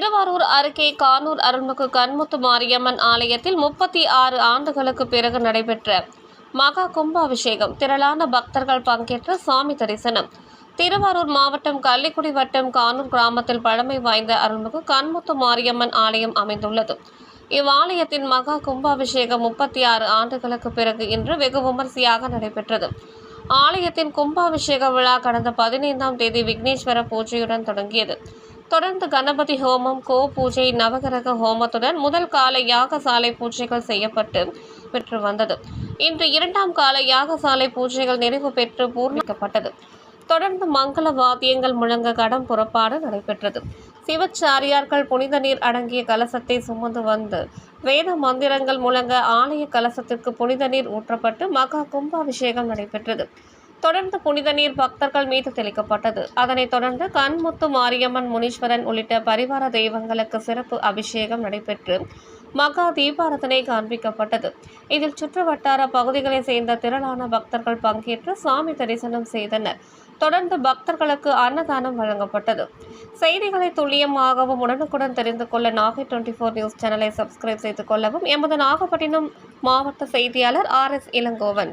திருவாரூர் அருகே கானூர் அருள்மிகு கண்முத்து மாரியம்மன் ஆலயத்தில் 36 ஆண்டுகளுக்கு பிறகு நடைபெற்ற மகா கும்பாபிஷேகம். திரளான பக்தர்கள் பங்கேற்ற சாமி தரிசனம். திருவாரூர் மாவட்டம் கள்ளிக்குடி வட்டம் கானூர் கிராமத்தில் பழமை வாய்ந்த அருள்மிகு கண்முத்து மாரியம்மன் ஆலயம் அமைந்துள்ளது. இவ்வாலயத்தின் மகா கும்பாபிஷேகம் 36 ஆண்டுகளுக்கு பிறகு இன்று வெகு விமரிசையாக நடைபெற்றது. ஆலயத்தின் கும்பாபிஷேக விழா கடந்த 15ஆம் தேதி விக்னேஸ்வர பூஜையுடன் தொடங்கியது. தொடர்ந்து கணபதி ஹோமம், கோ பூஜை, நவகிரக ஹோமத்துடன் முதல் கால யாகசாலை பூஜைகள் செய்யப்பட்டு பெற்று வந்தது. இன்று 2ஆம் கால யாகசாலை பூஜைகள் நிறைவு பெற்று பூர்ணிக்கப்பட்டது. தொடர்ந்து மங்கள வாத்தியங்கள் முழங்க கடம் புறப்பாடு நடைபெற்றது. சிவச்சாரியார்கள் புனித நீர் அடங்கிய கலசத்தை சுமந்து வந்து வேத மந்திரங்கள் முழங்க ஆலய கலசத்திற்கு புனித நீர் ஊற்றப்பட்டு மகா கும்பாபிஷேகம் நடைபெற்றது. தொடர்ந்து புனித நீர் பக்தர்கள் மீது தெளிக்கப்பட்டது. அதனைத் தொடர்ந்து கண்முத்து மாரியம்மன், முனீஸ்வரன் உள்ளிட்ட பரிவார தெய்வங்களுக்கு சிறப்பு அபிஷேகம் நடைபெற்று மகா தீபாரதனை காண்பிக்கப்பட்டது. இதில் சுற்றுவட்டார பகுதிகளைச் சேர்ந்த திரளான பக்தர்கள் பங்கேற்று சாமி தரிசனம் செய்தனர். தொடர்ந்து பக்தர்களுக்கு அன்னதானம் வழங்கப்பட்டது. செய்திகளை துல்லியமாகவும் உடனுக்குடன் தெரிந்து கொள்ள நாகை 24 நியூஸ் சேனலை சப்ஸ்கிரைப் செய்து கொள்ளவும். எமது நாகப்பட்டினம் மாவட்ட செய்தியாளர் RS இளங்கோவன்.